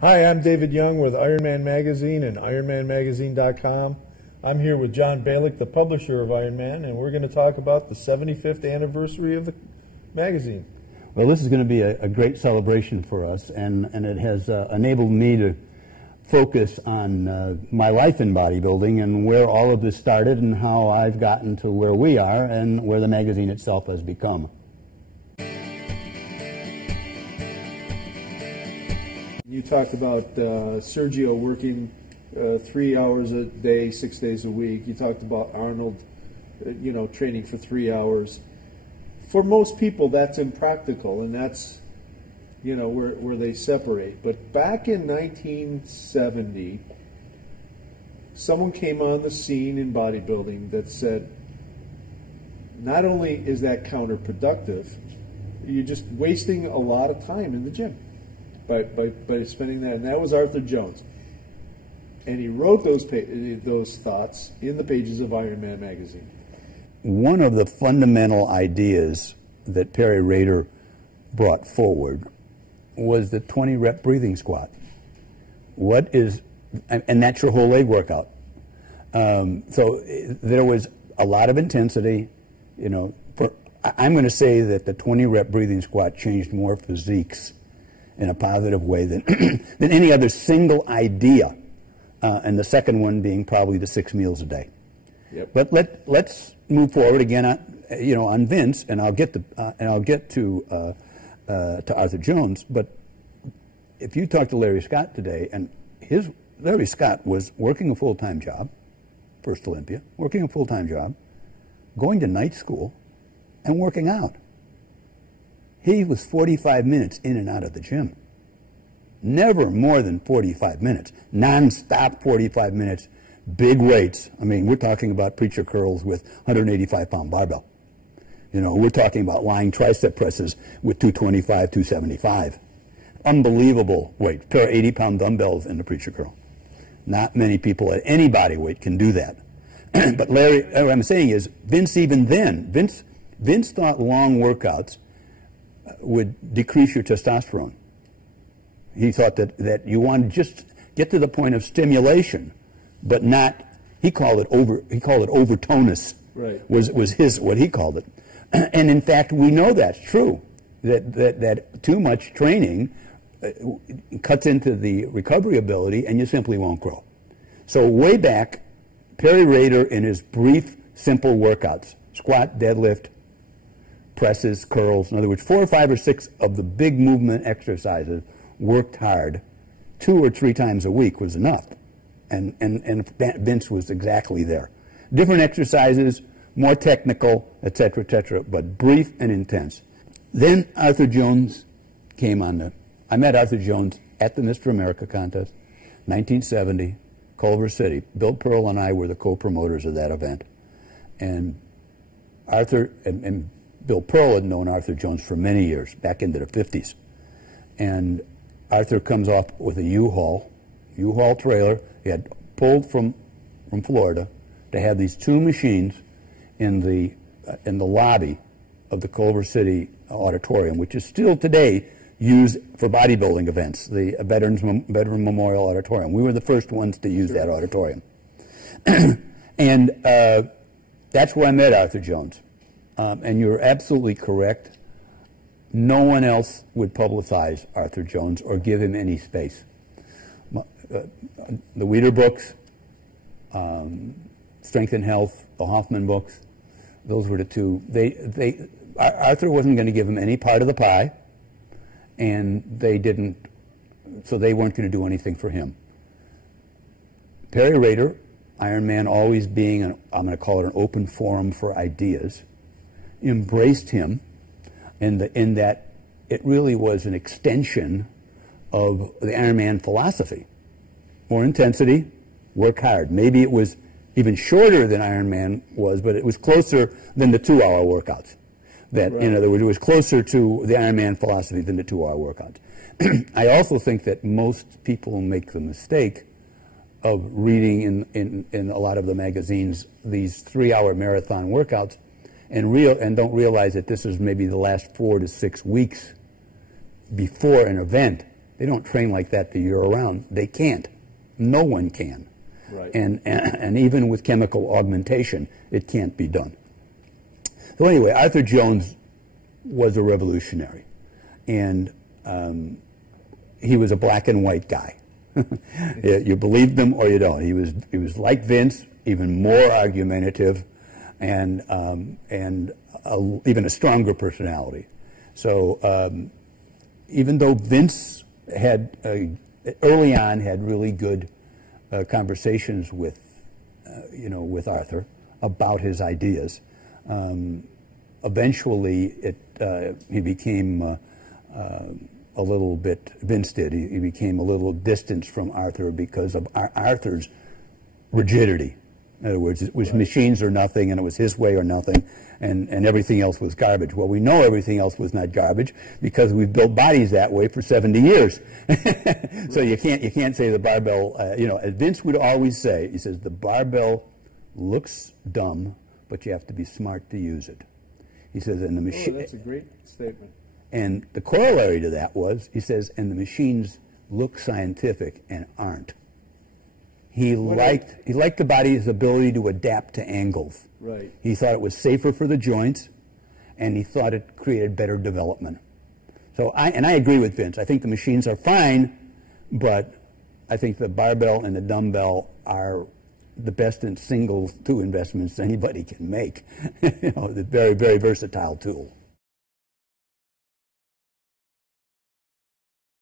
Hi, I'm David Young with IronMan Magazine and IronManMagazine.com. I'm here with John Balik, the publisher of IronMan, and we're going to talk about the 75th anniversary of the magazine. Well, this is going to be a great celebration for us, and it has enabled me to focus on my life in bodybuilding and where all of this started and how I've gotten to where we are and where the magazine itself has become. You talked about Sergio working 3 hours a day, 6 days a week. You talked about Arnold, training for 3 hours. For most people, that's impractical, and that's, where they separate. But back in 1970, someone came on the scene in bodybuilding that said, not only is that counterproductive, you're just wasting a lot of time in the gym by spending that. And that was Arthur Jones. And he wrote those thoughts in the pages of IronMan magazine. One of the fundamental ideas that Perry Rader brought forward was the 20-rep breathing squat. And that's your whole leg workout. So there was a lot of intensity. I'm going to say that the 20-rep breathing squat changed more physiques in a positive way than than any other single idea. And the second one being probably the 6 meals a day. Yep. But let's move forward again on Vince, and I'll get to Arthur Jones. But if you talk to Larry Scott today, and Larry Scott was working a full-time job, First Olympia, working a full-time job, going to night school, and working out. He was 45 minutes in and out of the gym. Never more than 45 minutes. Non-stop 45 minutes. Big weights. I mean, we're talking about preacher curls with 185-pound barbell. We're talking about lying tricep presses with 225, 275. Unbelievable weight. A pair of 80-pound dumbbells in the preacher curl. Not many people at any body weight can do that. But Larry, what I'm saying is, Vince even then, Vince thought long workouts would decrease your testosterone. He thought that you want to just get to the point of stimulation, but not. He called it overtonus. Right. Was what he called it, and in fact we know that's true. That too much training cuts into the recovery ability, and you simply won't grow. So way back, Perry Rader in his brief, simple workouts: squat, deadlift, presses, curls. In other words, 4 or 5 or 6 of the big movement exercises worked hard 2 or 3 times a week was enough. And Vince was exactly there. Different exercises, more technical, etc., but brief and intense. Then Arthur Jones came on I met Arthur Jones at the Mr. America contest, 1970, Culver City. Bill Pearl and I were the co-promoters of that event. And Arthur and Bill Pearl had known Arthur Jones for many years, back into the 50s. And Arthur comes off with a U-Haul trailer. He had pulled from Florida to have these 2 machines in the lobby of the Culver City Auditorium, which is still today used for bodybuilding events, the Veteran Memorial Auditorium. We were the first ones to use that auditorium. And that's where I met Arthur Jones. And you're absolutely correct. No one else would publicize Arthur Jones or give him any space. The Weider books, Strength and Health, the Hoffman books, those were the 2. Arthur wasn't going to give him any part of the pie, and so they weren't going to do anything for him. Perry Rader, IronMan always being, I'm going to call it an open forum for ideas, embraced him in that it really was an extension of the IronMan philosophy. More intensity, work hard. Maybe it was even shorter than IronMan was, but it was closer than the 2-hour workouts. That, right. In other words, it was closer to the IronMan philosophy than the 2-hour workouts. I also think that most people make the mistake of reading in a lot of the magazines these 3-hour marathon workouts and don't realize that this is maybe the last 4 to 6 weeks before an event, They don't train like that the year around. They can't. No one can. Right. And even with chemical augmentation, it can't be done. So anyway, Arthur Jones was a revolutionary, and he was a black and white guy. You believed him or you don't. He was like Vince, even more argumentative, and even a stronger personality. So even though Vince had early on had really good conversations with with Arthur about his ideas, eventually he became a little bit, Vince did, he became a little distanced from Arthur because of Arthur's rigidity. In other words, it was right. Machines or nothing, and it was his way or nothing, and everything else was garbage. Well, we know everything else was not garbage because we've built bodies that way for 70 years. So you can't say the barbell, as Vince would always say, he says, the barbell looks dumb, but you have to be smart to use it. He says, and the machine. Oh, that's a great statement. And the corollary to that was, he says, and the machines look scientific and aren't. He liked the body's ability to adapt to angles. Right. He thought it was safer for the joints, and he thought it created better development. So I agree with Vince. I think the machines are fine, but I think the barbell and the dumbbell are the best in single two investments anybody can make. The very, very versatile tool.